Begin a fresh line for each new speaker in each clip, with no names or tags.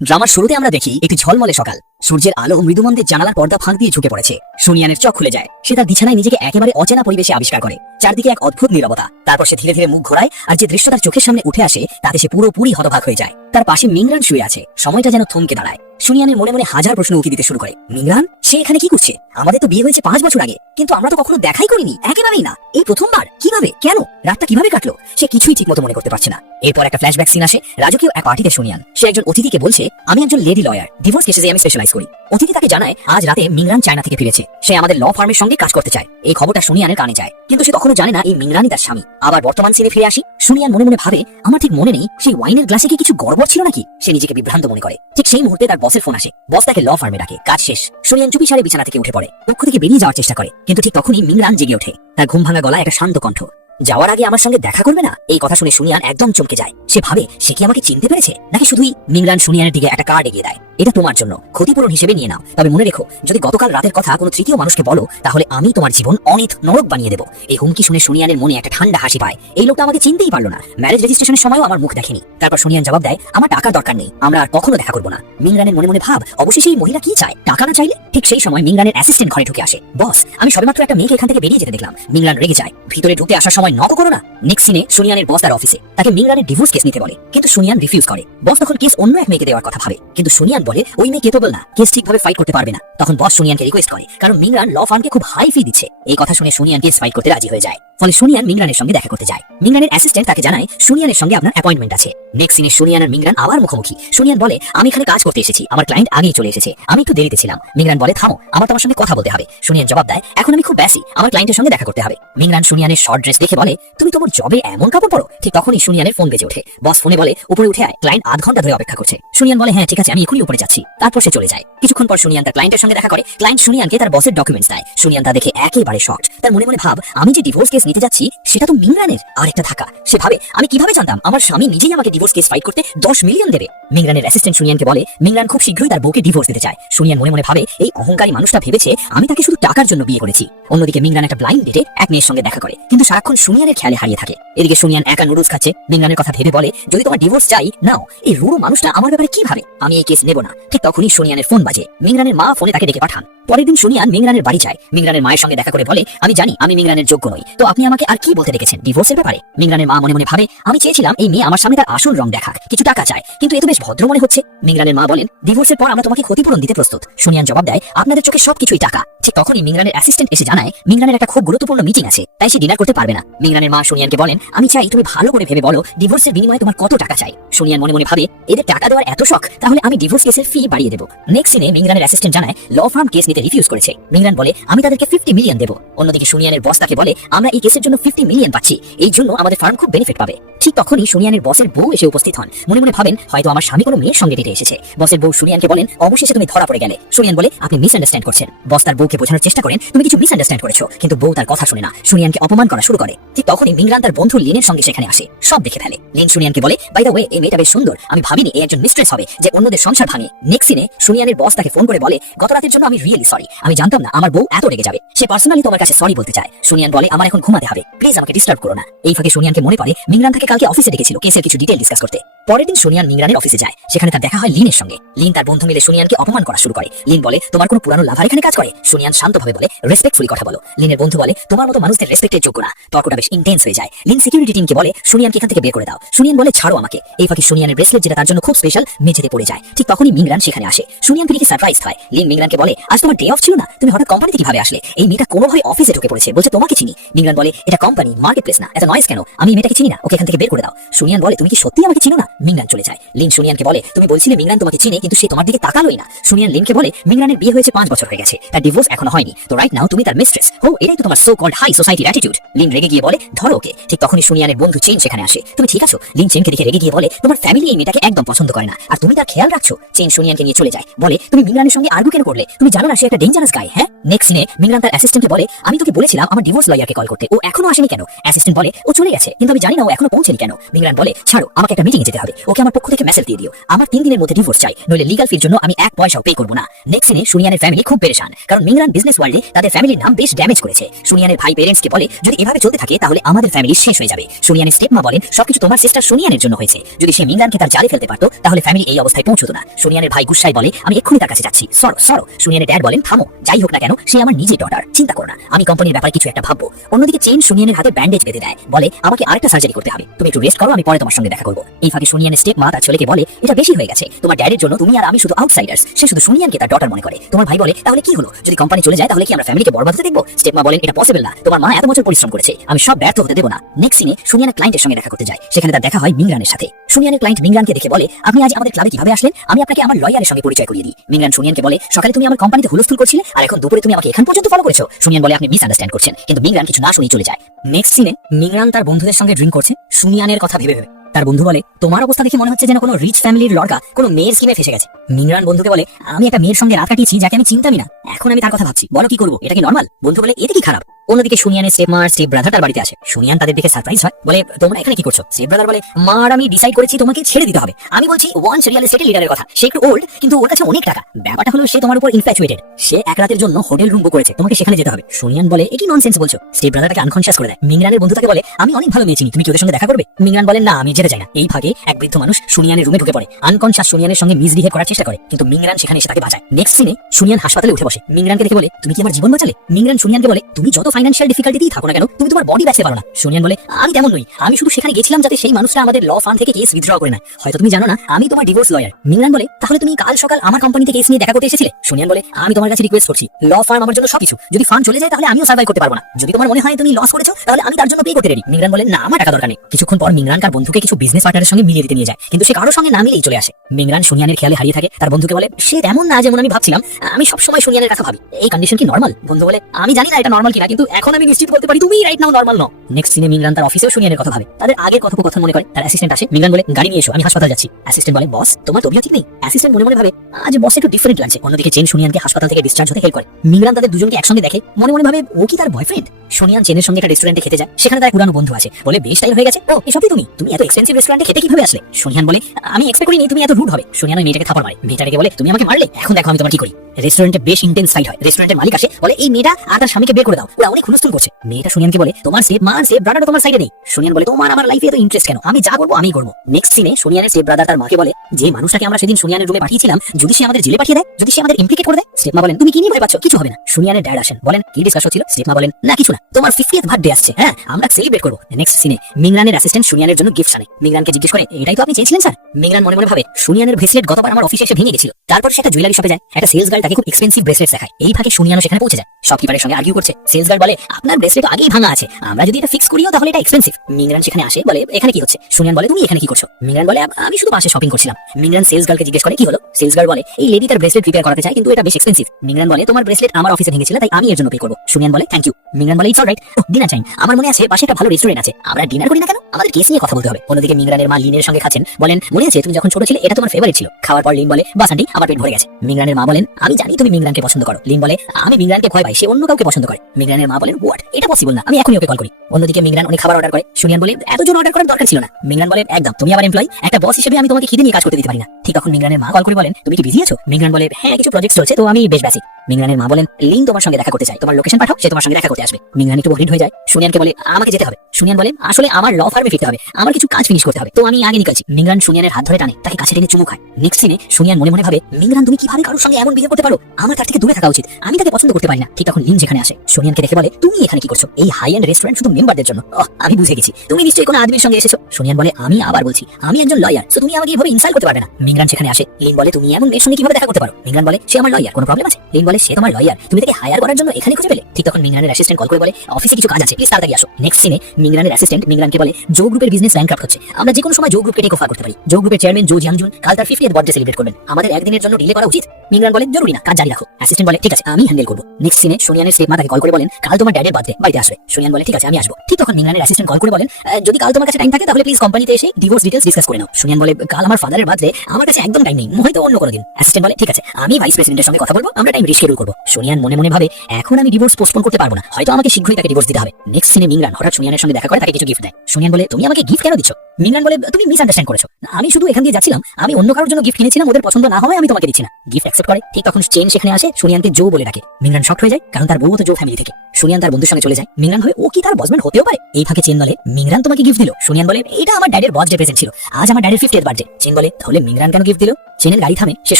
ড্রামার শুরুতে আমরা দেখি একটি ঝলমলে সকাল। সূর্যের আলো মৃদুমন্দের জানালার পর্দা ফাঁক দিয়ে ঝুঁকে পড়েছে। সুনিয়ানের চোখ খুলে যায়। সে তার বিছানায় নিজেকে একেবারে অচেনা পরিবেশে আবিষ্কার করে। চারদিকে এক অদ্ভুত নীরবতা। তারপর সে ধীরে ধীরে মুখ ঘোরায় আর যে দৃশ্য তার চোখের সামনে উঠে আসে, তাতে সে পুরোপুরি হতভাগ হয়ে যায়। তার পাশে মিংরান শুয়ে আছে। সময়টা যেন থমকে দাঁড়ায়। সুনিয়ানের মনে মনে হাজার প্রশ্ন উকি দিতে শুরু করে। মিংরান, সে এখানে কি করছে? আমাদের তো বিয়ে হয়েছে পাঁচ বছর আগে। কিন্তু আমরা তো কখনো দেখাই করিনি। একেবারেই না। এই প্রথমবার? কীভাবে? কেন? রাতটা কীভাবে কাটলো? সে কিছুই ঠিক মতো মনে করতে পারছে না। এরপর একটা ফ্ল্যাশব্যাক সিন আসে। রাজকীয় এক পার্টিতে সুনিয়ান। সে একজন অতিথিকে বলছে, আমি একজন লেডি লয়ার। ডিভোর্স কেসে আমি স্পেশালাইজ করি। অতিথি তাকে জানায়, আজ রাতে মিংরান চায়না থেকে ফিরেছে। সে আমাদের ল ফার্মের সঙ্গে কাজ করতে চায়। এই খবরটা সুনিয়ানের কানে যায়। কিন্তু সে তখনও জানে না এই মিংরানই তার স্বামী। আবার বর্তমান সিনে ফিরে আসি, সুনিয়ান মনে মনে ভাবে, আমার ঠিক মনে নেই, সেই ওয়াইনের গ্লাসে কি কিছু গড়বড় ছিল নাকি? সে নিজেকে বিভ্রান্ত মনে করে। ঠিক সেই মুহূর্তে তার বসের ফোন আসে। বস তাকে ল ফার্মে ডাকে। কাজ শেষ। সুনিয়ান চুপি সারে বিছানা থেকে উঠে পড়ে। পক্ষ থেকে বেরিয়ে যাওয়ার চেষ্টা করে। কিন্তু ঠিক তখনই মিংরান জেগে ওঠে। তার ঘুম ভাঙা গলায় একটা শান্ত কণ্ঠ। যাওয়ার আগে আমার সঙ্গে দেখা করবে না? এই কথা শুনে সুনিয়ান একদম চমকে যায়। সে ভাবে, সে কি আমাকে চিনতে পেরেছে? নাকি শুধুই মিংরান সুনিয়ানের দিকে একটা কার্ড এগিয়ে দেয়? এটা তোমার জন্য। ক্ষতিপূরণ হিসেবে নিয়ে নাও। তবে মনে রেখো, যদি গতকাল রাতের কথা কোনো তৃতীয় মানুষকে বলো, তাহলে আমি তোমার জীবন অনিত নরক বানিয়ে দেবো। এই হুমকি শুনে সুনিয়ানের মনে একটা ঠান্ডা হাসি পায়। এই লোকটা আমাকে চিনতেই পারল না। ম্যারেজ রেজিস্ট্রেশনের সময়ও আমার মুখ দেখেনি। তারপর সুনিয়ান জবাব দেয়, আমার টাকার দরকার নেই। আমরা আর কখনো দেখা করব না। মিংরানের মনে মনে ভাব, অবশেষে এই মহিলা কি চায়? টাকা না চাইলে? ঠিক সেই সময় মিংরানের অ্যাসিস্ট্যান্ট ঘরে ঢুকে আসে। বস আমি সবেমাত্র একটা মেয়েকে এখান থেকে বেরিয়ে যেতে দেখলাম। মিংরান রেগে যায়। ভিতরে ঢুকে আসার সময় নক করো না। নেক্সট সিনে সুনিয়ানের বস তার অফিসে তাকে মিংরানের ডিভোর্স কেস নিতে বলে। কিন্তু সুনিয়ান রিফিউজ করে। বস তখন কেস অন্য এক মেয়েকে দেওয়ার কথা ভাবে। কিন্তু সুনিয়ান বলে, ওই মেয়ে কেটেবল না। কেস ঠিকভাবে ফাইট করতে পারবে না। তখন বস সুনিয়ানকে রিকোয়েস্ট করে। কারণ মিংরান ল ফার্মকে খুব হাই ফি দিচ্ছে। এই কথা শুনে সুনিয়ান কেস ফাইট করতে রাজি হয়ে যায়। ফলে সুনিয়ান মিংরানের সঙ্গে দেখা করতে যায়। মিংরানের অ্যাসিস্ট্যান্ট তাকে জানায়, সুনিয়ানের সঙ্গে আপনার অ্যাপয়েন্টমেন্ট আছে। নেক্সট সিনে সুনিয়ান আর মিংরান আবার মুখোমুখি। সুনিয়ান বলে, আমি এখানে কাজ করতে এসেছি, আমার ক্লায়েন্ট আগেই চলে এসেছে। আমি একটু দেরিতে ছিলাম। মিংরান বলে, থামো, আমার তোমার সঙ্গে কথা বলতে হবে। সুনিয়ান জবাব দেয়, এখন আমি খুব ব্যাসি আমার ক্লায়েন্টের সঙ্গে দেখা করতে হবে। মিংরান সুনিয়ানের শর্ট ড্রেস দেখে বলে, তুমি তোমার জবে এমন কাপড় পরো? ঠিক তখনই সুনিয়ানের ফোন বেজে ওঠে। বস ফোনে বলে, উপরে উঠে আয় ক্লায়েন্ট আধ ঘণ্টা ধরে অপেক্ষা করছে। সুনিয়ান বলে হ্যাঁ ঠিক আছে, আমি এখনই উপরে যাচ্ছি। তারপর সে চলে যায়। কিছুক্ষণ পর সুনিয়ান তার ক্লায়েন্টের সঙ্গে দেখা করে। ক্লায়েন্ট সুনিয়ানকে তার বসের ডকুমেন্টস দেয়। সুনিয়ান তা দেখে একেবারে শর্ট তার মনে মনে ভাব, আমি যে ডিভোর্স কেস নিতে যাচ্ছি, সেটা তো মিংরানের আর একটা ধাক্কা। সে ভাবে, আমি কীভাবে জানতাম, আমার স্বামী নিজেই আমাকে ডিভোর্স কেস ফাইট করতে দশ মিলিয়ন দেবে। মিংরানের অ্যাসিস্ট্যান্ট সুনিয়ানকে বলে মিংরান খুব শীঘ্রই তার বউকে ডিভোর্স দিতে চায়। সুনিয়ান মনে মনে ভাবে, এই অহংকারী মানুষটা ভেবেছে আমি তাকে শুধু টাকার জন্য বিয়ে করেছি। অন্যদিকে মিংরান একটা ব্লাইন্ড ডেটে এক মেয়ের সঙ্গে দেখা করে, কিন্তু সারাক্ষণ সুনিয়ানের খেয়ালে হারিয়ে থাকে। এদিকে সুনিয়ান একা নুডলস খাচ্ছে। মিংরানের কথা ভেবে বলে, যদি তোমার ডিভোর্স চাই, নাও। এই রুড়ো মানুষটা আমার ব্যাপারে কি ভাবে? আমি এই কেস নেব না। ঠিক তখনই সুনিয়ানের ফোন বাজে। মিংরানের মা ফোনে তাকে ডেকে পাঠান। পরের দিন সুনিয়ান মিংরানের বাড়ি যায়। মিংরানের মায়ের সঙ্গে দেখা করে বলে, আমি জানি, আমি মিংরানের যোগ্য নই। তো আপনি আমাকে আর কি বলতে ডেকেছেন ডিভোর্সের ব্যাপারে? মিংরানের মা মনে মনে ভাবে, আমি চেয়েছিলাম এই মেয়ে আমার সামনে তার আসল রং দেখাক। কিছু টাকা চায়, কিন্তু এ তো বেশ ভদ্র মনে হচ্ছে। মিংরানের মা বলেন, ডিভোর্সের পর আমরা তোমাকে ক্ষতিপূরণ দিতে প্রস্তুত। সুনিয়ান জবাব দেয়, আপনাদের চোখে সবকিছুই টাকা। ঠিক তখনই মিংরানের অ্যাসিস্ট্যান্ট এসে জানায়, মিংরানের একটা খুব গুরুত্বপূর্ণ মিটিং আছে, তাই সে ডিনার করতে পারবে না। মিংরানের মা সুনিয়ানকে বলেন, আমি চাই তুমি ভালো করে ভেবে বলো, ডিভোর্সের বিনিময়ে তোমার কত টাকা চাই? সুনিয়ান মনে মনে ভাবে, এদের টাকা দেওয়ার এত শখ, তাহলে আমি ডিভোর্স কেসের ফি বাড়িয়ে দেবো। নেক্সট সিনে মিংরানের অ্যাসিস্ট্যান্ট জানায় ল ফার্ম কেস নিতে রিফিউজ করেছে। মিংরান বলে, আমি তাদেরকে ফিফটি মিলিয়ন দেবো। অন্যদিকে সুনিয়ানের বস তাকে বলে, আমরা এই কেসের জন্য ফিফটি মিলিয়ন পাচ্ছি, এই জন্য আমাদের ফার্ম খুব বেনিফিট পাবে। ঠিক তখনই সুনিয়ানের বসের বউ এসে উপস্থিত হন। মনে মনে ভাবেন, হয়তো আমার স্বামী কোনো মেয়ের সঙ্গে ডেটে এসেছে। বসের বউ সুনিয়ানকে বলেন, অবশেষে তুমি ধরা পড়ে গেলে। সুনিয়ান বলে, আপনি মিসআন্ডারস্ট্যান্ড করছেন। বস তার বউকে বোঝানোর চেষ্টা করেন, তুমি কিছু মিসআন্ডারস্ট্যান্ড করেছ। কিন্তু বউ তার কথা শুনে না। সুনিয়ানকে অপমান করা শুরু করে। ঠিক তখনই মিংরান তার বন্ধু লিনের সঙ্গে সেখানে আসে। সব দেখে ফেলে। লিন সুনিয়ানকে বলে বাই দ্য ওয়ে এই মেয়েটা বেশ সুন্দর। আমি ভাবিনি এই একজন মিস্ট্রেস হবে যে অন্যদের সংসার ভাঙে। নেক্সট সিনে সুনিয়ানের বস তাকে ফোন করে বলে, গত রাতের জন্য আমি রিয়েলি সরি আমি জানতাম না আমার বউ এত রেগে যাবে। সে পার্সোনালি তোমার কাছে সরি বলতে চায়। সুনিয়ান বলে, আমার এখন ঘুমাতে হবে। প্লিজ আমাকে ডিস্টার্ব করো না। এই ফাঁকে সুনিয়ানকে মনে পড়ে, মিংরান তাকে কালকে অফিসে ডেকেছিল, কেসের কিছু ডিটেল ডিসকাস করতে। পরের দিন সোনিয়ান মিংরানের অফিসে যায়। সেখানে তার দেখা হয় লিনের সঙ্গে। লিন তার বন্ধু মিলে সুনিয়ানকে অপমান করা শুরু করে। লিন বলে, তোমার কোনো পুরানো লাভার এখানে কাজ করে? সুনিয়ান শান্তভাবে বলে রেসপেক্টফুলি কথা বলো। লিনের বন্ধু বলে, তোমার মতো মানুষদের রেসপেক্টের যোগ্য না। তর্কটা বেশ ইন্টেন্স হয়ে যায়। লিন সিকিউরিটি টিমকে বলে, সুনিয়ানকে এখান থেকে বের করে দাও। সুনিয়ান বলে, ছাড়ো আমাকে। এই ফাঁকে সুনিয়ানের ব্রেসলেট যেটা তার জন্য খুব স্পেশাল মেঝেতে পড়ে যায়। ঠিক তখনই মিংরান সেখানে আসে। সুনিয়ান থেকে সারপ্রাইজ হয়। লিন মিংরানকে বলে, আজ তোমার ডে অফ ছিল না? তুমি হঠাৎ কোম্পানিতে কীভাবে আসলে? এই মেয়েটা কোনোভাবে অফিসে ঢুকে পড়েছে, বলছে তোমাকে চিনি। মিংরান বলে, এটা কোম্পানি মার্কেট প্লেস না। এত নয়েজ কেন? আমি মেয়েটাকে চিনি না। ওকে এখান থেকে বের করে দাও। সোনিয়ান বলে, তুমি কি সত্যি আমাকে চিনো না? মিংরান চলে যায়। লিন সুনিয়ানকে বলে, তুমি বলছিলে মিংরান তোমাকে চিনে, কিন্তু সে তোমার দিকে তাকালোই না। সুনিয়ান লিনকে বলে, মিংরানের বিয়ে হয়েছে পাঁচ বছর হয়ে গেছে। তার ডিভোর্স এখনও হয়নি। তো রাইট নাও তুমি তার মিস্ট্রেস ও, এটাই তো তোমার সো কল্ড হাই সোসাইটির অ্যাটিটিউড লিন রেগে গিয়ে বলে, ধরো ওকে। ঠিক তখনই সুনিয়ানের বন্ধু চেন সেখানে আসে। তুমি ঠিক আছো? লিন চেনকে দেখে রেগে গিয়ে বলে, তোমার ফ্যামিলি এই মেয়েটাকে একদম পছন্দ করে না। আর তুমি তার খেয়াল রাখছো? চেন সুনিয়ানকে নিয়ে চলে যায়। বলে, তুমি মিংরানের সঙ্গে আর্গু কেন করলে? তুমি জানো না সে একটা ডেঞ্জারাস গাই হ্যাঁ? নেক্সট সিনে মিংরান তার অ্যাসিস্ট্যান্টকে বলে, আমি তোকে বলেছিলাম আমার ডিভোর্স লয়ারকে কল করতে। ও এখনও আসেনি কেন? অ্যাসিস্ট্যান্ট বলে, ও চলে গেছে, কিন্তু আমি জানি না ও এখনও পৌঁছেনি কেন? মিংরান বলে, ছাড়ো, আমাকে একটা মিটিং যেতে হবে। হবে ওকে আমার পক্ষ থেকে মেসেজ দিয়ে দিও। আমার তিন দিনের মধ্যে ডিভোর্স চাই। নইলে লিগাল ফির জন্য আমি এক পয়সাও পে করব না। নেক্সট সিনে সুনিয়ানের ফ্যামিলি খুব পেরেশান। কারণ মিংরান বিজনেস ওয়ার্ল্ডে তাদের ফ্যামিলির নাম বেশ ড্যামেজ করেছে। সুনিয়ানের ভাই পেরেন্টসকে বলে, যদি এভাবে চলতে থাকে, তাহলে আমাদের ফ্যামিলি শেষ হয়ে যাবে। সুনিয়ানের স্টেপমা বলেন, সবকিছু তোমার সিস্টার সুনিয়ানের জন্য হয়েছে। যদি সে মিংরানকে তার জালে ফেলতে পারতো, তাহলে ফ্যামিলি এই অবস্থায় পৌঁছতো না। সুনিয়ানের ভাই গুসাই বলে, আমি এক্ষুনি তার কাছে যাচ্ছি। সরো সরো। সুনিয়ানের ড্যাড বলেন, থামো, যাই হোক না কেন, সে আমার নিজের ডটার চিন্তা করো না, আমি কোম্পানির ব্যাপারে কিছু একটা ভাববো। অন্যদিকে চেন সুনিয়ানের হাতে ব্যান্ডেজ বেঁধে দেয়। বলে, আমাকে আরেকটা সার্জারি করতে হবে। তুমি একটু রেস্ট করো, আমি পরে তোমার সঙ্গে দেখা করব। এই ফাঁকে সুনিয়ানের স্টেপ মা তার ছেলেকে বলে, এটা বেশি হয়ে গেছে। তোমার ড্যাডের জন্য তুমি আর আমি শুধু আউটসাইডার্স সে শুধু সুনিয়ানকে তার ডটার মনে করে। তোমার ভাই বলে, তাহলে কি হলো? যদি কোম্পানি চলে যায়, তাহলে কি আমরা ফ্যামিলিকে বরবাদ হতে দেখব? স্টেপ মা বলেন, এটা পসিবল না। তোমার মা এত বছর পরিশ্রম করেছে। আমি সব ব্যর্থ হতে দেবো না। নেক্সট সিনে সুনিয়ানের ক্লায়েন্টের সঙ্গে দেখা করতে যায়। সেখানে তার দেখা হয় মিংরানের সাথে। সুনিয়ানের ক্লায়েন্ট মিংরানকে দেখে বলে, আপনি আজ আমাদের ক্লাবে কীভাবে আসলেন? আমি আপনাকে আমার লয়ারের সঙ্গে পরিচয় করিয়ে দিই। মিংরান সুনিয়ানকে বলে, সকালে তুমি আমার কোম্পানিতে হুলস্থুল করছিলে, আর এখন দুপুরে তুমি আমাকে এখান পর্যন্ত ফলো করেছ। সুনিয়ান বলে, আপনি মিসআন্ডারস্ট্যান্ড করছেন। কিন্তু মিংরান কিছু না শুনেই চলে যায়। নেক্সট সিনে মিংরান তার বন্ধুদের সঙ্গে ড্রিঙ্ক করছে। সুনিয়ানের কথা ভেবে ভেবে। তার বন্ধু বলে, তোমার অবস্থা দেখে মনে হচ্ছে যেন কোনো রিচ ফ্যামিলির লড়কা, কোনো মেয়ের স্কিমে ফেসে গেছে। মিংরান বন্ধুকে বলে, আমি একটা মেয়ের সঙ্গে রাত কাটিয়েছি যাকে আমি চিন্তামি না। এখন আমি তার কথা ভাবছি। বলো কি করব? এটা কি নর্মাল বন্ধু বলে, এতে কি খারাপ? অন্যদিকে সুনিয়ানের স্টেপ মার স্টেপ ব্রাদার তার বাড়িতে আসে। সুনিয়ান তাদের দেখে সারপ্রাইজ হয়, বলে, তোমরা এখানে কি করছ? স্টেপ ব্রাদার বলে, মার, আমি ডিসাইড করেছি তোমাকে ছেড়ে দিতে হবে। আমি বলছি ওয়ান রিয়েল এস্টেট লিডারের কথা। সে একটু ওল্ড কিন্তু ওর কাছে অনেক টাকা। ব্যাপারটা হলো, সে তোমার উপর ইনফ্যাচুয়েটেড সে এক রাতের জন্য হোটেল রুম বুক করেছে। তোমাকে সেখানে যেতে হবে। সুনিয়ান বলে এটি ননসেন্স বলছো? স্টেপ ব্রাদারটাকে আনকনশিয়াস করে দেয়। মিংরানের বন্ধু তাকে বলে, আমি অনেক ভালো মেয়ে চিনি। তুমি কি ওদের সঙ্গে দেখা করবে? মিংরান বলে, না, আমি যেতে চাই না। এই ভাগে এক বৃদ্ধ মানুষ সুনিয়ানের রুমে ঢুকে পড়ে। আনকনশিয়াস সুনিয়ানের সঙ্গে মিসবিহেভ করার চেষ্টা করে, কিন্তু মিংরান সেখানে এসে তাকে বাঁচায়। নেক্সট সিনে সুনিয়ান হাসপাতালে উঠে বসে। মিংরানকে দেখে বলে, তুমি কি আমার জীবন বাঁচালে? মিংরান সুনিয়ানকে বলে, তুমি যত ফাইন্যান্সিয়াল ডিফিকাল্টিতেই থাকো না কেন, তুমি তোমার বডি বাঁচতে পারো না। সুনিয়ান বলে, আমি তেমন নই। আমি শুধু সেখানে গেছিলাম যাতে সেই মানুষটা আমাদের ল ফার্ম থেকে কেস উইথড্র করে না হয়তো তুমি জানো না, আমি তোমার ডিভোর্স লয়ার মিংরান বলে, তাহলে তুমি কাল সকাল আমার কোম্পানিতে কেস নিয়ে দেখা করতে এসেছিলে? সুনিয়ান বলে, আমি তোমার কাছে রিকোয়েস্ট করছি। ল ফার্ম আমার জন্য সবকিছু। যদি ফার্ম চলে যায় তাহলে আমিও সার্ভাইভ করতে পারব না। যদি তোমার মনে হয় তুমি লস করেছ, তাহলে আমি তার জন্য পে করতে রেডি মিংরান বলে, না, আমার টাকা দরকার নেই। কিছুক্ষণ পর মিংরান তার বন্ধুকে কিছু বিজনেস পার্টনারের সঙ্গে মিলিয়ে দিতে নিয়ে যায়। কিন্তু সে কারোর সঙ্গে না মিলেই চলে আসে। মিংরান সুনিয়ানের খেয়ালে হারিয়ে থাকে, তার বন্ধুকে বলে, সে তেমন না যেমন আমি ভাবছিলাম, আমি সবসময় সুনিয়ানের কথা ভাবি। এই কন্ডিশন কি নর্মাল বন্ধু বলে, আমি জানি না এটা নর্মাল কিনা, কিন্তু এখন আমি নিশ্চিত বলতে পারি তুমি right now. Normal no next সিনে মিংরান তার অফিসেও সুনিয়ানের কথা ভাবে। তাদের আগের কথোপকথন মনে করে, তার অ্যাসিস্ট্যান্ট আসে। মিংরান বলে, গাড়ি নিয়ে এসো, আমি হাসপাতাল যাচ্ছি। অ্যাসিস্ট্যান্ট বলে বস তোমার তবিয়ত ঠিক নেই। অ্যাসিস্ট্যান্ট মনে মনে ভাবে, আজ বস একটু ডিফারেন্ট লাগছে। অন্যদিকে চেন সুনিয়ানকে হাসপাতাল থেকে ডিসচার্জ হতে হেল্প করে। মিংরান তাদের দুজনকে একসঙ্গে দেখে, মনে মনে ভাবে, ও কি তার বয়ফ্রেন্ড সোনিয়ান চেনের সঙ্গে একটা রেস্টুরেন্টে খেতে যায়। সেখানে তার পুরানো বন্ধু আছে বলে, বেশ টাইম হয়ে গেছে। ও, এসবই তুমি? তুমি এত রেস্টুরেন্টে খেতে কীভাবে আসলে সোনিয়ান বলে, আমি এক্সপেক্ট করিনি তুমি এত রুড হবে। সোনিয়ান ওই মেয়েটাকে থাপড় মারে। মেয়েটাকে বলে, তুমি আমাকে মারলে? এখন দেখো আমি তোমার কি করি। রেস্টুরেন্টে বেশ ইন্টেন্স ফাইট হয়। রেস্টুরেন্টের মালিক আসে, বলে, এই মেয়েটা আর তার স্বামীকে বের করে দাও। ওরা অনেক করছে। মেয়েটা সোনিয়ানকে বলে, তোমার মা ব্রাদার তোমার সাইডে নেই। সোনিয়ান বলে, তোমার আমার লাইফে এত ইন্টারেস্ট কেন? আমি যা করব আমি করব। নেক্সট সিনে সোনিয়ানের ব্রাদার তার মাকে বলে, যে মানুষটাকে আমরা সেদিন সোনিয়ানের রুমে পাঠিয়েছিলাম, যদি সে আমাদের জেলে পাঠিয়ে দেয়, যদি সে আমাদের ইমপ্লিকেট করে দেয় স্টেপমা বলেন, তুমি কি নিয়ে ভয় পাচ্ছ? কিছু হবে না। সোনিয়ানের ড্যাড আসেন, বলেন, কি ডিসকাস হচ্ছিল? স্টেপমা বলেন, না, কিছু না। তোমার ফিফটিয়েথ বার্থডে আসছে হ্যাঁ আমরা সেলিব্রেট করব। নেক্সট সিনে মিংরানের অ্যাসিস্ট্যান্ট সুনিয়ানের জন্য গিফট আনে। মিংরানকে জিজ্ঞেস করে, এটাই তো আপনি চেয়েছিলেন, স্যার? মিংরান মনে মনে ভাবে, সুনিয়ানের ব্রেসলেট গতবার আমার অফিসে এসে ভেঙে গেছিল। তারপর সে একটা জুয়েলারি শপে যায়। একটা সেলস গার্ল তাকে খুব এক্সপেন্সিভ ব্রেসলেট দেখায়। এই ফাঁকে সুনিয়ানো সেখানে পৌঁছে যায়। শপকিপারের সঙ্গে আর্গিউ করছে। সেলস গার্ল বলে, আপনার ব্রেসলেট আগেই ভাঙা আছে। আমরা যদি এটা ফিক্স করিও তাহলে এটা এক্সপেন্সিভ মিংরান সেখানে আসে, বলে, এখানে কি হচ্ছে? সুনিয়ান বলে, তুমি এখানে কি করছ? মিংরান বলে আমি শুধু পাশে শপিং করছিলাম। মিংরান সেলস গার্লকে জিজ্ঞেস করে, কি হলো? সেলস গার্ল বলে, এই লেডি তার ব্রেসলেট রিপেয়ার করাতে চায়, কিন্তু এটা বেশ এক্সপেন্সিভ মিংরান বলে, তোমার ব্রেসলেট আমার অফিসে ভেঙেছিল, তাই আমি এর জন্য পে করব। সুনিয়ান বলে থ্যাংক ইউ মিংরান বলে ইটস অলরাইট ডিনার টাইম আমার মনে আছে, পাশে একটা ভালো রেস্টুরেন্ট আছে। আমরা ডিনার করি না কেন? আমাদের কেস নিয়ে কথা বলতে হবে। অন্যদিকে মিংরানের মা লিনের সঙ্গে খাচ্ছেন, বলেন, মনে আছে তুমি যখন ছোট ছিলে, এটা তোমার ফেভারিট ছিল। খাওয়ার পর লিন বলে, বাস আন্টি, আমার পেট ভরে গেছে। মিংরানের মা বলেন, আমি জানি তুমি মিংরানকে পছন্দ করো। লিন বলে, আমি মিংরানকে ভয় পাই, সে অন্য কাউকে পছন্দ করে। মিংরানের মা বলেন হোয়াট এটা পসিবল না, আমি এখনই ওকে কল করি। অন্যদিকে মিংরান অনেক খাবার অর্ডার করে। সুনিয়ান বলে, এতজন অর্ডার করার দরকার ছিল না। মিংরান বলে, একদম, তুমি আমার এমপ্লয় একটা বস হিসেবে আমি তোমাকে খিদে নিয়ে কাজ করতে দিতে পারি না। ঠিক তখন মিংরানের মা কল করে বলেন, তুমি কি বিজি আছো? মিংরান বলে হ্যাঁ কিছু প্রজেক্ট চলছে, তো আমি বেশ ব্যস্ত মিংরানের মা বলেন, লিন তোমার সঙ্গে দেখা করতে চাই তোমার লোকেশন পাঠাও, সে তোমার সঙ্গে দেখা করতে আসবে। মিংরান একটু ওরিড হয়ে যায়। সুনিয়ানকে বলে, আমাকে যেতে হবে। সুনিয়ান বলে, আসলে আমার ল ফার্মে ফিরতে হবে। আমার কিছু কাজ ফিনিশ করতে হবে। তো আমি আগে নিকালছি। মিংরান সুনিয়ানের হাত ধরে টানে, তাকে কাছে টেনে চুমু খায়। নেক্সট সিনে সুনিয়ান মনে মনে ভাবে, মিংরান, তুমি কীভাবে কারোর সঙ্গে এমন বিহেভ করতে পারো? আমার তার থেকে দূরে থাকা উচিত। আমি তাকে পছন্দ করতে পারি না। ঠিক তখন লিন যেখানে আসে, সুনিয়ানকে দেখে বলে, তুমি এখানে কি করছ? এই হাই এন্ড রেস্টুরেন্ট শুধু মেম্বারদের জন্য। আমি বুঝে গেছি। তুমি নিশ্চয়ই কোনো আদমির সঙ্গে এসেছ? সুনিয়ান বলে, আমি আবার বলছি, আমি একজন লয়ার তো তুমি আমাকে এভাবে ইনসাল্ট করতে পারবে না। মিংরান সেখানে আসে লিন বলে, তুমি এমন মেয়ের সঙ্গে কীভাবে দেখা করতে পারো? মিংরান বলে, সে আমার লয়ার কোনো প্রবলেম আছে? লিন বলে, সে তোমার লয়ার তুমি তাকে হায়ার করার জন্য এখানে খুঁজে পেলে? ঠিক তখন মিংরানের অ্যাসিস্ট্যান্ট কল করে বলে, অফিসে কিছু কাজ আছে প্লিজ তাড়াতাড়ি আসো। নেক্সট সিনে মিংরানের অ্যাসিস্ট্যান্ট মিংরানকে বলে, জো গ্রুপের বিজনেস ব্যাংক্রাফ্ট হচ্ছে। আমরা যে কোনো সময় জো গ্রুপকে টেক অফার করতে পারি। জো গ্রুপের চেয়ারম্যান জো জিয়াংজুন কাল তার ফিফটিয়েথ বার্থডে সেলিব্রেট করবেন। আমাদের একদিনের জন্য ডিলে করা উচিত। মিংরান বলে, জরুরি না, কাজ জারি রাখো। অ্যাসিস্ট্যান্ট বলে, ঠিক আছে, আমি হ্যান্ডেল করব। নেক্সট সিনে সোনিয়ানের স্টেপ মা কল করে বলেন, কাল তোমার ড্যাডের বার্থডে বাড়িতে আসবে। সোনিয়ান বলে, ঠিক আছে, আমি আসব। ঠিক তখন মিংরানের অ্যাসিস্ট্যান্ট কল করে বলেন যদি কাল তোমার কাছে টাইম থাকে, তাহলে প্লিজ কোম্পানিতে এসে ডিভোর্স ডিটেলস ডিসকাস করে নাও। সোনিয়ান বলে, কাল আমার ফাদারের বার্থডে আমার কাছে একদম টাইম নেই হয়তো অন্য কোনো দিন। অ্যাসিস্ট্যান্ট বলে, ঠিক আছে, আমি ভাইস প্রেসিডেন্টের সঙ্গে কথা বলব, আমরা টাইম রিশিডিউল করব। সোনিয়ান মনে মনে ভাবে, এখন আমি ডিভোর্স পোস্টপোন করতে পারব না, হয়তো আমাকে শীঘ্রই তাকে ডিভোর্স দিতে হবে। নেক্সট সিনে মিংরান হঠাৎ সোনিয়ানের সঙ্গে দেখা করে তাকে কিছু গিফট দেয়। সোনিয়ান বলে, তুমি আমাকে গিফট কেন দিচ্ছ? মিংরান বলে, তুমি মিস আন্ডারস্ট্যান্ড করেছ আমি শুধু এখান দিয়ে যাচ্ছিলাম, আমি অন্য কারোর জন্য গিফট কিনেছিলাম, ওদের পছন্দ না হওয়ায় আমি তোমাকে দিচ্ছি না। গিফট অ্যাকসেপ্ট করে, ঠিক তখন চেন সেখানে আসে, সুনিয়ানকে জো বলে ডাকে। মিংরান শক হয়ে যায়, কারণ তার বউ তো জো ফ্যামিলি থেকে। সোনিয়ান তার বন্ধুর সঙ্গে চলে যায়। মিংরান হয়ে ও কি তার বসম্যান হতেও পারে? এই ফাঁকে চেন বলে মিংরান তোমাকে গিফট দিল। সোনিয়ান বলে, এটা আমার ড্যাডের বার্থডে প্রেজেন্ট ছিল। আজ আমার ড্যাডের ফিফটিয়েথ বার্থডে চেন বলে, তাহলে মিংরান কেন গিফট দিল? চেনের গাড়ি থামে, সে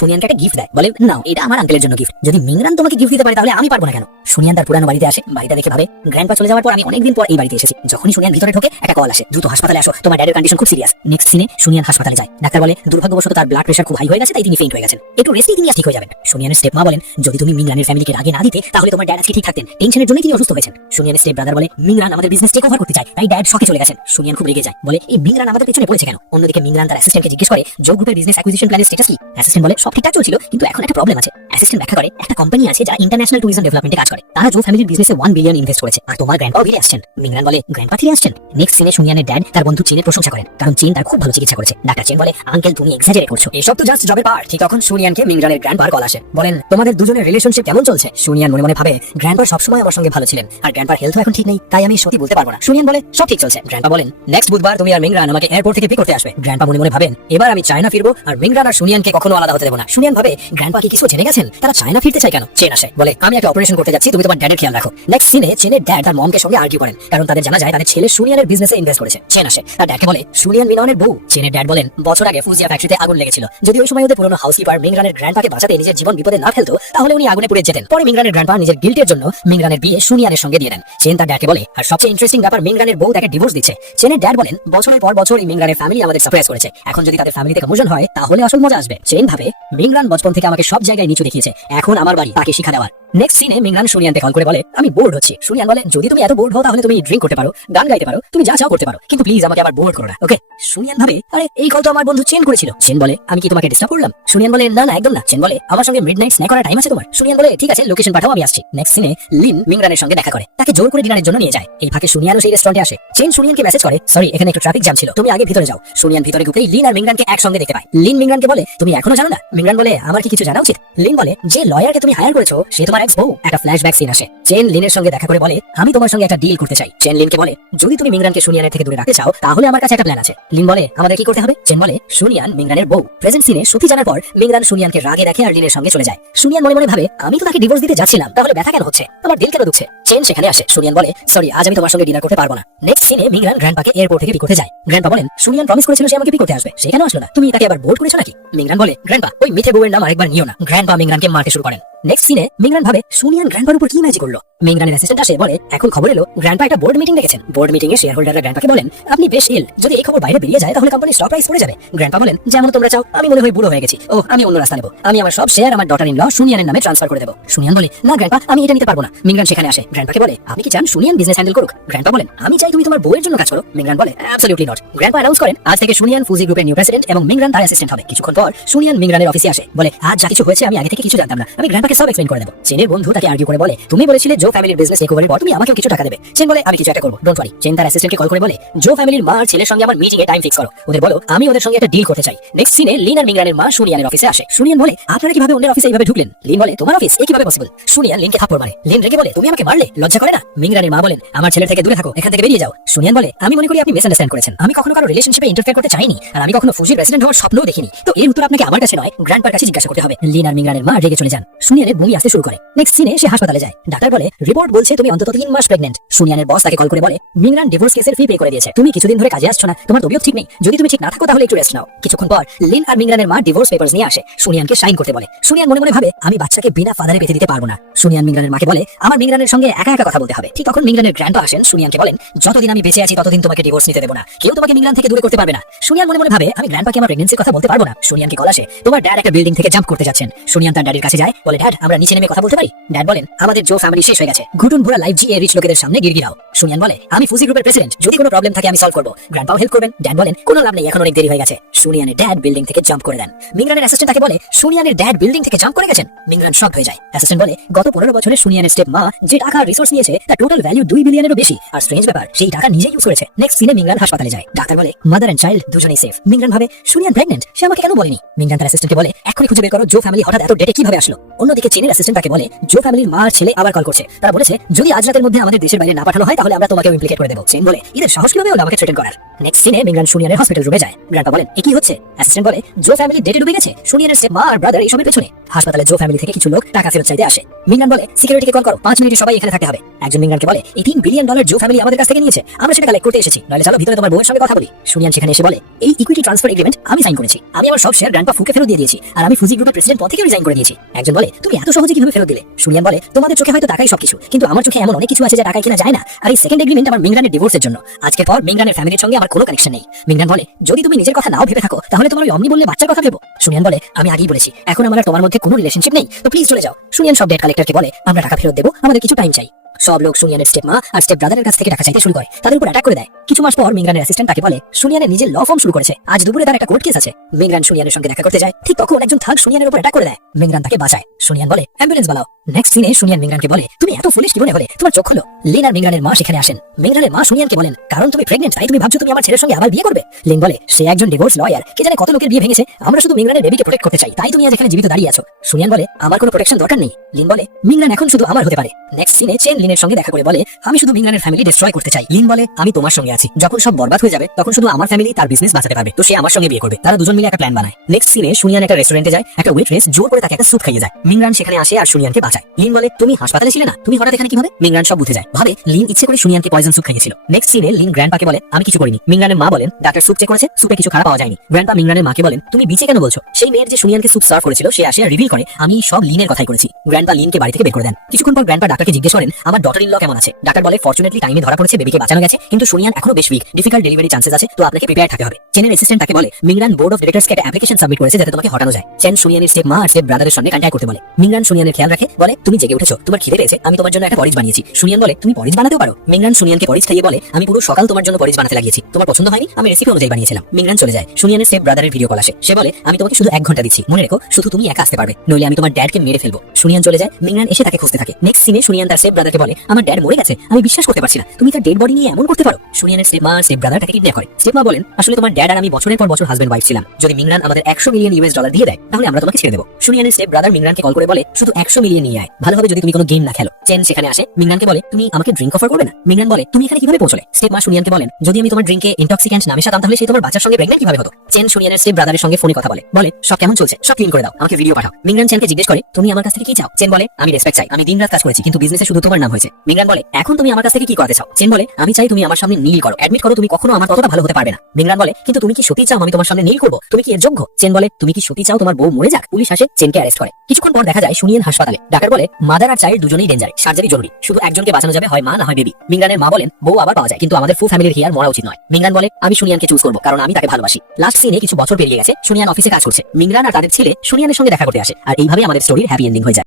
সোনিয়ানকে একটা গিফট দেয়। বলে নাও এটা আমার আঙ্কেলের জন্য গিফট যদি মিংরান তোমাকে গিফট দিতে পারে, তাহলে আমি পারব না কেন? সুনিয়ান তার পুরানো বাড়িতে আসে। বাড়িটা দেখে ভাবে গ্র্যান্ডপা চলে যাওয়ার পর আমি অনেকদিন পর এই বাড়িতে এসেছি। যখনই সোনিয়ান ভিতরে ঢোকে, একটা কল আসে। দ্রুত হাসপাতালে আসো, তোমার ড্যাডের কন্ডিশন খুব সিরিয়াস নেক্সট সিনে সোনিয়ান হাসপাতালে যায়। ডাক্তার বলে, দুর্ভাগ্যবশত তার ব্লাড প্রেশার খুব হাই হয়ে গেছে, তাই তিনি ফেইন্ট হয়ে গেছেন। একটু রেস্টেই তিনি ঠিক হয়ে যাবেন। সোনিয়ানের স্টেপ মা বলেন, যদি তুমি মিংরানের ফ্যামিলিকে আগে না দিতে, তাহলে তোমার ড্যাড আজকে ঠিক থাকতেন। টেনশনের জন্য তিনি অসুস্থ হয়েছেন। সোনিয়ানের স্টেপ ব্রাদার বলে, মিংরান আমাদের বিজনেস টেক ওভার করতে চায়, তাই ড্যাড শকে চলে গেছেন। সোনিয়ান খুব রেগে যায়। বলে, এই মিংরান আমাদের পেছনে পড়েছে কেন? অন্যদিকে মিংরান তার অ্যাসিস্ট্যান্টকে জিজ্ঞেস করে জো গ্রুপের বিজনেস অ্যাকুইজিশন প্ল্যানের স্ট্যাটাস কি? অ্যাসিস্ট্যান্ট বলে, সব ঠিকঠাক চলছিল, কিন্তু এখন একটা প্রবলেম আছে। অ্যাসিস্ট্যান্ট ব্যাখ্যা করে, একটা কোম্পানি আছে যারা ইন্টারন্যাশনাল ট্যুরিজম ডেভেলপমেন্টে কাজ করে। তারা জো ফ্যামিলির বিজনেসে ওয়ান বিলিয়ন ইনভেস্ট করেছে, আর তোমার গ্র্যান্ডপাও ফিরে আসছেন। মিংরান বলে গ্র্যান্ডপা ফিরে আসছেন? নেক্সট সিনে সুনিয়ানের ড্যাড তার বন্ধু চীনের প্রশংসা করেন। কারণ চীন তার খুব ভালো চিকিৎসা করেছে। ডাক্তার চেন বলে, আঙ্কেল, তুমি এক্সাজারেট করছ। এসব তো জাস্ট জবের পার্ট ঠিক তখন সুনিয়ানকে মিংরানের গ্র্যান্ডপার কল আসে। বলেন, তোমাদের দুজনের রিলেশনশিপ কেমন চলছে? সুনিয়ান মনে মনে ভাবে গ্র্যান্ডপার সবসময় আমার সঙ্গে ভালো ছিলেন। আর গ্র্যান্ডপার হেলথ এখন ঠিক নেই, তাই আমি সত্যি বলতে পারব না। সুনিয়ান বলে, সব ঠিক চলছে। গ্র্যান্ডপা বলেন নেক্সট বুধবার তুমি আর মিংরান আমাকে এয়ারপোর্ট থেকে পিক করতে আসবে। গ্র্যান্ডপা মনে মনে ভাবেন, এবার আমি চায়না ফিরবো, আর মিংরান আর সুনিয়ানকে কখনো আলাদা হতে দেবো না। সুনিয়ান ভাবে গ্র্যান্ডপা কি কিছু জেনে গেছেন? তারা চায়না ফিরতে চায় কেন? চেন আসে, বলে, আমি একটা অপারেশন করতে যাচ্ছি, তুমি তোমার ড্যাডের খেয়াল রাখো। নেক্সট সিনে চেনের ড্যাড তার মমকে সঙ্গে আর্গিউ করেন। কারণ তাদের জানা যায়, তাদের ছেলে সুনিয়ানের বিজনেসে ইনভেস্ট করেছে। চেন আসে, তার ড্যাডকে বলে সুনিয়ান মিননের বউ চেনের ড্যাড বলেন, বছর আগে ফুজিয়া ফ্যাক্টরিতে আগুন লেগেছিল। যদি ওই সময় ওদের পুরনো হাউসকিপার মিংরানের গ্র্যান্ডপাকে বাঁচাতে নিজের জীবন বিপদে না ফেলতো, তাহলে উনি আগুনে পুড়ে যেতেন। পরে মিংরানের গ্র্যান্ডপা নিজের গিল্টের জন্য মিংরানের বিয়ে সুনিয়ানের সঙ্গে দিয়ে দেন। চেন তার ড্যাডকে বলে, আর সবচেয়ে ইন্টারেস্টিং ব্যাপার, মিংরানের বউ তাকে ডিভোর্স দিচ্ছে। চেনের ড্যাড বলেন, বছরের পর বছর এই মিংরানের ফ্যামিলি আমাদের সারপ্রাইজ করেছে। এখন যদি তাদের ফ্যামিলিতে কমোশন হয়, তাহলে আসল মজা আসবে। চেন ভাবে, মিংরান বচপন থেকে আমাকে সব জায়গায় নিচু দেখিয়েছে। এখন আমার বাড়ি তাকে শিক্ষা দেওয়ার। নেক্সট সিনে মিংরান সুনিয়ানকে কল করে বলে, আমি বোর্ড হচ্ছি। সুনিয়ান বলে, যদি তুমি এত বোর্ড হও, তাহলে তুমি ড্রিঙ্ক করতে পারো, গান গাইতে পারো, তুমি যা চাও করতে পারো। কিন্তু প্লিজ আমাকে আবার বোর্ড করো না ওকে সুনিয়ান ভাবে, আরে, এই কল তো আমার বন্ধু চেন করেছিল। চেন বলে, আমি কি তোমাকে ডিস্টার্ব করলাম? সুনিয়ান বলে, না না, একদম না। চেন বলে, আমার সঙ্গে মিড নাইট স্ন্যাক করার টাইম আছে তোমার? সুনিয়ান বলে, ঠিক আছে লোকেশন পাঠাও, আমি আসছি। নেক্সট সিনে লিন মিংরানের সঙ্গে দেখা করে। তাকে জোর করে ডিনারের জন্য নিয়ে যায়। এই ফাঁকে সুনিয়ানও সেই রেস্টুরেন্টে আসে। চেন সুনিয়ানকে মেসেজ করে সরি এখানে একটু ট্রাফিক জ্যাম ছিল, তুমি আগে ভিতরে যাও। সুনিয়ান ভিতরে ঢুকেই লিন আর মিংরানকে একসঙ্গে দেখতে পায়। লিন মিংরানকে বলে, তুমি এখনও জানো না? মিংরান বলে, আমার কি কিছু জানা উচিত? লিন বলে, যে লয়ারকে তুমি হায়ার করেছ, সে তোমার এক্স বউ একটা ফ্ল্যাশব্যাক সিন আসে। চেন লিনের সঙ্গে দেখা করে বলে, আমি তোমার সঙ্গে একটা ডিল করতে চাই। চেন লিনকে বলে, যদি তুমি মিংরানকে সুনিয়ানের থেকে দূরে রাখতে চাও, তাহলে আমার কাছে একটা প্ল্যান আছে। লিন বলে, আমাদের কি করতে হবে? চেন বলে, সুনিয়ান মিংরানের বউ। প্রেজেন্ট সিনে সুতি জানার পর, মিংরান সুনিয়ানকে রাগে দেখে আর লিনের সঙ্গে চলে যায়। সুনিয়ান মনে মনে ভাবে, আমি তো তাকে ডিভোর্স দিতে যাচ্ছিলাম, তাহলে ব্যথা কেন হচ্ছে? আমার দিল কেন দুঃখছে? চেন সেখানে আসে। সুনিয়ান বলে সরি আজ আমি তোমার সঙ্গে ডিনার করতে পারব না। নেক্সট সিনে মিংরান গ্র্যান্ডপাকে এয়ারপোর্ট থেকে করতে যায়। গ্র্যান্ডপা বলেন, সুনিয়ান প্রমিস করেছিল সে আমাকে করতে আসবে। সেখানে আসলো না। তুমি তাকে আবার বোর্ড করেছ নাকি? মিংরান বলে গ্র্যান্ডপা ওই মিথে বউয়ের নাম আরেকবার নিও না। গ্র্যান্ডপা মিংরানকে মারতে শুরু করেন। নেক্সট সিনে মিংরান ভাবে, সুনিয়ান গ্র্যান্ডপার উপর কি ম্যাজিক করল? মিংরানের অ্যাসিস্ট্যান্ট আসে, বলে, এখন খবর এলো গ্র্যান্ডপা একটা বোর্ড মিটিং ডেকেছেন। বোর্ড মিটিং এ শেয়ার হোল্ডাররা গ্র্যান্ডপাকে বলেন, আপনি বেশ ইল যদি এই খবর বাইরে বেরিয়ে যায়, তাহলে কোম্পানির স্টক প্রাইস পড়ে যাবে। গ্র্যান্ডপা বলেন, যেমন তোমরা চাও, আমি মনে হয় বুড়ো হয়ে গেছি। ও আমি অন্য রাস্তা নেব। আমি আমার সব শেয়ার আমার ডটার ইন ল সুনিয়ানের নামে ট্রান্সফার করে দেবো। সুনিয়ান বলে, না গ্র্যান্ডপা আমি এটা নিতে পারব না। মিংরান সেখানে আসে। গ্র্যান্ডপাকে বলে, আপনি কি চান সুনিয়ান বিজনেস হ্যান্ডেল করুক? গ্র্যান্ডপা বলেন, আমি চাই তুমি তোমার বউয়ের জন্য কাজ করো। মিংরান বলে অ্যাবসলিউটলি নট গ্র্যান্ডপা অ্যানাউন্স করেন, আজ থেকে সুনিয়ান ফুজি গ্রুপের নিউ প্রেসিডেন্ট এবং মিংরান তার অ্যাসিস্ট্যান্ট হবে। কিছুক্ষণ পর সুনিয়ান মিংরানের অফিসে আসে, বলে, আজ যা কিছু হয়েছে আমি আগে থেকে কিছু জানতাম না। আমি গ্র্যান্ডপাকে সব এক্সপ্লেন করে দেবো। চেনের বন্ধু তাকে আর্গিউ করে বলে, তুমি বলেছিলে জো ফ্যামিলির বিজনেস টেকওভারের পর তুমি আমাকেও কিছু টাকা দেবে। চেন বলে, আমি কিছু একটা করব। ডোন্ট ওয়ারি চেন তার অ্যাসিস্ট্যান্টকে কল করে বলে জো ফ্যামিলির মা আর ছেলের সঙ্গে আমার মিটিং এ টাইম ফিক্স করো। ওদের বলো, আমি ওদের সঙ্গে একটা ডিল করতে চাই। নেক্সট সিনে লিন আর মিংরানের মা সুনিয়ানের অফিসে আসে। সুনিয়ান বলে, আপনারা কীভাবে অন্যের অফিসে এইভাবে ঢুকলেন? লিন বলে, তোমার অফিস কীভাবে পসিবল সুনিয়ান লিনকে থাপ্পড় মারে। লিন রেগে বলে, তুমি আমাকে মারলে? লজ্জা করে না? মিংরানের মা বলেন, আমার ছেলের থেকে দূরে থাকো, এখান থেকে বেরিয়ে যাও। সুনিয়ান বলে, আমি মনে করি আপনি মিসআন্ডারস্ট্যান্ড করেছেন। আমি কখনো কারও রিলেশনশিপে ইন্টারফেয়ার করতে চাইনি, আর আমি কখনো ফুজির প্রেসিডেন্ট হওয়ার স্বপ্নও দেখিনি। তো এর উত্তর আপনাকে আমার কাছে নয় গ্র্যান্ডপার কাছে জিজ্ঞাসা করতে হবে। লিন আর মিংরানের মা রেগে চলে যান। সুনিয়ানের বমি আসতে শুরু করে। নেক্সট সিনে সে হাসপাতালে যায়। ডাক্তার বলে রিপোর্ট বলছে তুমি অন্তত তিন মাস প্রেগনেন্ট সুনিয়ানের বস তাকে কল করে বলে, মিংরান ডিভোর্স কেসের ফি পে করে দিয়েছে। তুমি কিছুদিন ধরে কাজে আসছো না, তোমার তবিয়ত ঠিক নেই। যদি তুমি ঠিক না থাকো তাহলে একটু রেস্ট নাও। কিছুক্ষণ পর লিন আর মিংরানের মা ডিভোর্স পেপার নিয়ে আসে। সুনিয়ানকে সাইন করতে বলে। সুনিয়ান মনে মনে ভাবে, আমি বাচ্চাকে বিনা ফাদারে পেতে দিতে পারব না। সুনিয়ান মিংরানের মাকে বলে, আমার মিংরানের সঙ্গে একা একা কথা বলতে হবে। ঠিক তখন মিংরানের গ্র্যান্ডপা আসেন, সুনিয়ানকে বলেন, যতদিন আমি বেঁচে আছি, ততদিন তোমাকে ডিভোর্স নিতে দেবো না। কেউ তোমাকে মিংরান থেকে দূরে করতে পারবে না। সুনিয়ান মনে মনে ভাবে, আমি গ্র্যান্ডপাকে আমার প্রেগনেন্সির কথা বলতে পারব না। সুনিয়ানকে কল আসে, তোমার ড্যাড একটা বিল্ডিং থেকে জাম্প করতে যাচ্ছেন। সুনিয়ান তার ড্যাডির কাছে যায়, বলে ড্যাড আমরা নিচে নেমে কথা বলতে পারি? ড্যাড বলেন, আমাদের জো ফ্যামিলি শেষ হয়ে গেছে। ঘুটুন ভরা লাইফ জিয়ে রিচ লোকেদের সামনে গিরগিরাও সুনিয়ান বলে, আমি ফুজি গ্রুপের প্রেসিডেন্ট যদি কোনো প্রবলেম থাকে আমি সলভ করব। গ্র্যান্ডপাও হেল্প করবেন। ড্যাড বলেন, কোনো লাভ নেই, এখন অনেক দেরি হয়ে গেছে। সুনিয়ানের ড্যাড বিল্ডিং থেকে জাম্প করে দেন। মিংরানের অ্যাসিস্ট্যান্ট তাকে বলে সুনিয়ানের ড্যাড বিল্ডিং থেকে জাম্প করে গেছেন? মিংরান শক হয়ে যায়। অ্যাসিস্ট্যান্ট বলে, গত পনেরো বছরে সুনিয়ানের স্টেপ মা যে টাকা রিসোর্স নিয়েছে, তার টোটাল ভ্যালু দুই বিলিয়নেরও বেশি। আর স্ট্রেঞ্জ ব্যাপার, সেই টাকা নিজে ইউজ করেছে। নেক্সট সিনে মিংরান হাসপাতালে যায়। ডাক্তার বলে মাদার এন্ড চাইল্ড দুজনেই সেফ মিংরান ভাবে সুনিয়ান প্রেগনেন্ট সে আমাকে কেন বলেনি? মিংরান তার অ্যাসিস্ট্যান্টকে বলে এখনই খুঁজে বের করো জো ফ্যামিলি হঠাৎ এত ডেটে কীভাবে আসলো? অন্যদিকে চীনের অ্যাসিস্ট্যান্ট তাকে বলে জো ফ্যামিলির মা আর ছেলে আবার কল করছে। তারা বলেছে, যদি আজ রাতের মধ্যে আমাদের দেশের বাইরে না পাঠানো হয়, তাহলে আমরা তোমাকে ইমপ্লিকেট করে দেবো। চেন বলে এদের সাহস কীভাবে হলো আমাকে থ্রেটেন করার? নেক্সট সিনে মিংরান সুনিয়ানের হসপিটাল রুমে যায়। গ্র্যান্ডপা বলেন, এ কি হচ্ছে? অ্যাসিস্ট্যান্ট বলে জো ফ্যামিলি ডেটে ডুবে গেছে। সুনিয়ানের সে মা আর ব্রাদার এইসবের পেছনে। হাসপাতালে জো ফ্যামিলি থেকে কিছু লোক টাকা ফেরত চাইতে আসে। মিংরান বলে সিকিউরিটিকে কল করো। পাঁচ মিনিটে সবাই এখানে থাকতে হবে। একজন মিংরানকে বলে, এই তিন বিলিয়ন ডলার জো ফ্যামিলি আমাদের কাছ থেকে নিয়েছে। আমরা সেটা কালেক্ট করতে এসেছি। নইলে চলো, ভিতরে তোমার বউয়ের সঙ্গে কথা বলি। সুনিয়ান সেখানে এসে বলে, এই ইকুইটি ট্রান্সফার এগ্রিমেন্ট আমি সাইন করেছি। আমি আমার সব শেয়ার গ্র্যান্ডপা ফুকে ফেরত দিয়ে দিয়েছি। আর আমি ফুজি গ্রুপের প্রেসিডেন্ট পদ থেকে রিজাইন করে দিয়েছি। একজন বলে, তুমি এত সহজে কীভাবে ফেরত দিলে? সুনিয়ান বলে, তোমাদের চোখে হয়তো টাকাই সবকিছু কিন্তু আমার চোখে এমন অনেক কিছু আছে যা টাকায় কেনা যায় না। আর এই সেকেন্ড এগ্রিমেন্ট আমার মিংরানের ডিভোর্সের জন্য। আজকের পর মিংরানের ফ্যামিলির সঙ্গে আমার কোনো কানেকশন নেই। মিংরান বলে, যদি তুমি নিজের কথা নাও ভেবে থাকো, তাহলে তোমার অমনি বললে বাচ্চার কথা ভেবো। সুনিয়ান বলে, আমি আগেই বলেছি। এখন আমার তোমার মধ্যে কোনো রিলেশনশিপ নেই। তো প্লিজ চলে যাও। সুনিয়ান সব ডেট কালেক্টরকে বলে, আমরা টাকা ফেরত দেবো। আমাদের কিছু টাইম চাই। সব লোক সুনিয়ানের স্টেপ মা আর স্টেপ ব্রাদারের কাছ থেকে টাকা চাইতে শুরু করে। তাদের উপর অ্যাটাক করে দেয়। কিছু মাস পর মিংরানের অ্যাসিস্ট্যান্ট তাকে বলে সুনিয়ানের নিজের ল ফর্ম শুরু করেছে। আজ দুপুরে তার একটা কোর্ট কেস আছে। মিংরান সুনিয়ানের সঙ্গে দেখা করতে যায়। ঠিক তখন একজন থাক সুনিয়ানের উপর অ্যাটাক করে দেয়। মিংরান তাকে বাঁচায়। সুনিয়ান বলে অ্যাম্বুলেন্স বানাও। নেক্সট সিনে সুনিয়ান মিংরানকে বলে, তুমি এত ফুলিশ কি মনে হলে? তোমার চোখ হলো লিন আর মিংরানের মা সেখানে আসেন। মিংরানের মা সুনিয়ানকে বলেন, কারণ তুমি প্রেগনেন্ট তাই তুমি ভাবছ তুমি আমার ছেলের সঙ্গে আবার বিয়ে করবে? লিন বলে, সে একজন ডিভোর্স লয়ার কে জানে কত লোকের বিয়ে ভেঙেছে? আমরা শুধু মিংরানের বেবিকে প্রোটেক্ট করতে চাই। তাই তুমি আজ এখানে জীবিত দাঁড়িয়ে আছো। সুনিয়ান বলে, আমার কোনো প্রোটেকশন দরকার নেই। লিন বলে, মিংরান এখন শুধু আমার হতে পারে। নেক্সট সিনে চেন লিনের সঙ্গে দেখা করে বলে, আমি শুধু মিংরানের ফ্যামিলি ডিস্ট্রয় করতে চাই। লিন বলে, আমি তোমার সঙ্গে আছি। যখন সব বরবাদ হয়ে যাবে, তখন শুধু আমার ফ্যামিলি তার বিজনেস বাঁচাতে পারবে। তো সে আমার সঙ্গে বিয়ে করবে। তারা দুজন মিলে একটা প্ল্যান বানায়। নেক্সট সিনে সুনিয়ান একটা রেস্টুরেন্টে যায়, একটা ওয়েট্রেস জোর করে তাকে একটা স্যুপ খাইয়ে যায়। মিংরান সেখানে আসে আর সুনিয়ানকে বাঁচায়। লিন বলে, তুমি হাসপাতালে ছিলে না? তুমি হঠাৎ এখানে কীভাবে? মিংরান সব বুঝে যায়। ভাবে, লিন ইচ্ছে করে সুনিয়ানকে পয়জন স্যুপ খাইয়েছিল। নেক্সট সিনে লিন গ্র্যান্ড পাকে বলে, আমি কিছু করিনি। মিংরানের মা বলেন, ডাক্তার স্যুপ চেক করেছে স্যুপে কিছু খারাপ পাওয়া যায়নি। গ্র্যান্ড পা মিংরানের মাকে বলেন, তুমি বিচে কেন বলছো? সেই মেয়ের যে সুনিয়ানকে স্যুপ সার্ভ করেছিল, সে আসে আর রিভিল করে, আমি সব লিনের কথাই করেছি। গ্র্যান্ড পা লিনকে বাড়ি থেকে বের করে দেন। কিছুক্ষণ পর গ্র্যান্ড পা ডাক্তারকে জিজ্ঞেস করেন আমার ডটার ইন ল কেমন আছে? ডাক্তার বলে ফর্চুনেটলি টাইমে ধরা পড়েছে বেবিকে বাঁচানো গেছে। কিন্তু সুনিয়ান এখনও বেশ উইক ডিফিকাল্ট ডেলিভারি চান্সেস আছে, তো আপনাকে প্রিপেয়ার থাকতে হবে। চেনের অ্যাসিস্ট্যান্ট তাকে বলে, মিংরান বোর্ড অফ ডিরেক্টরসকে একটা অ্যাপ্লিকেশন সাবমিট করেছে যাতে তোমাকে হটানো যায়। চেন সুনিয়ানের স্টেপ মা আর স্টেপ ব্রাদারের সঙ্গে কন্ট্যাক্ট করতে বলে। মিংরান সুনিয়ানের খেয়াল রাখে, বলে, তুমি জেগে উঠেছো, তোমার খিদে পেয়েছে, আমি তোমার জন্য একটা পরিজ বানিয়েছি। সুনিয়ান বলে, তুমি পরিজ বানাতেও পারো। মিংরান সুনিয়ানকে পরিজ খাইয়ে বলে, আমি পুরো সকাল তোমার জন্য পরিজ বানাতে লাগিয়েছি। তোমার পছন্দ হয়নি, আমি রেসিপি অনুযায়ী বানিয়েছিলাম। মিংরান চলে যায়। সুনিয়ানের স্টেপ ব্রাদারের ভিডিও কল আসে। সে বলে, আমি তোমাকে শুধু এক ঘণ্টা দিচ্ছি। মনে রেখো, শুধু তুমি একা আসতে পারবে। নইলে আমি তোমার ড্যাডকে মেরে ফেলব। সুনিয়ান চলে যায়। মিংরান এসে তাকে খুঁজতে থাকে। নেক্সট সিনে সুনিয়ান তার স্টেপ ব্রাদারকে বলে, আমার ড্যাড মরে গেছে। আমি বিশ্বাস করতে পারছি না। তুমি তার ডেড বডি নিয়ে এমন করতে পারো? সুনিয়ানের স্টেপ মা স্টেপ ব্রাদার তাকে কিডন্যাপ করে। স্টেপ মা বলেন, আসলে তোমার ড্যাড আর আমি বছরের পর বছর হাজবেন্ড ওয়াইফ ছিলাম। যদি মিংরান আমাদের একশো মিলিয়ন ইউএস ডলার দিয়ে দেয়, তাহলে আমরা তোমাকে ছেড়ে দেবো। সুনিয়ানের স্টেপ ব্রাদার মিংরানকে কল করে বলে, শুধু একশো মিলিয়ন নিয়ে আয়। ভালো হবে যদি তুমি কোনো গেম না খেলো, চেন সেখানে আসে। মিংরানকে বলে, তুমি আমাকে ড্রিঙ্ক অফার করবে না? মিংরান বলে, তুমি এখানে কীভাবে পৌঁছলে? স্টেপ মা সুনিয়ানকে বলেন, যদি আমি তোমার ড্রিঙ্কে ইন্টক্সিক্যান্ট নামে সাতাম তাহলে সেই তোমার বাচ্চার সঙ্গে প্রেগনেন্ট কীভাবে হতো? চেন সুনিয়ানের স্টেপ ব্রাদারের সঙ্গে ফোনে কথা বলে বলে, সব কেমন চলছে? সব ক্লিন করে দাও। আমাকে ভিডিও পাঠাও। মিংরান চেনকে জিজ্ঞেস করে, তুমি আমার কাছ থেকে কি চাও? চেন বলে, আমি রেসপেক্ট চাই। আমি দিন রাত কাজ করেছি, কিন্তু বিজনেসে শুধু তোমার নাম হয়েছে। মিংরান বলে, এখন তুমি আমার কাছ থেকে কি করতে চাও? চেন বলে, আমি চাই তুমি আমার সামনে নীল করো। অ্যাডমিট করো, তুমি কখনো আমার ততটা ভালো হতে পারবে না। মিংরান বলে, কিন্তু তুমি কি সত্যি চাও আমি তোমার সামনে নীল করব? তুমি কি এর যোগ্য? চেন বলে, তুমি কি সত্যি চাও তোমার বউ মরে যাক? পুলিশ আসে চেনকে অ্যারেস্ট করে। কিছুক্ষণ পর দেখা যায় সুনিয়ান হাসপাতালে। ডাক্তার বলে, মাদার আর চাইল্ড দুজনেই ডেঞ্জার সার্জারি জরুরি। শুধু একজনকে বাঁচানো যাবে, হয় মা, না হয় বেবি মিংরানের মা বলেন, বউ আবার পাওয়া যায়, কিন্তু আমাদের ফুল ফ্যামিলির হিয়ার মরা উচিত নয়। মিংরান বলে, আমি সুনিয়ানকে চুজ করব, কারণ আমি তাকে ভালোবাসি। লাস্ট সিনে কিছু বছর পেরিয়ে গেছে সুনিয়ান অফিসে কাজ করছে। মিংরান আর তাদের ছেলে সুনিয়ানের সঙ্গে দেখা করতে আসে, আর এইভাবে আমাদের স্টোরির হ্যাপি এন্ডিং হয়ে যায়।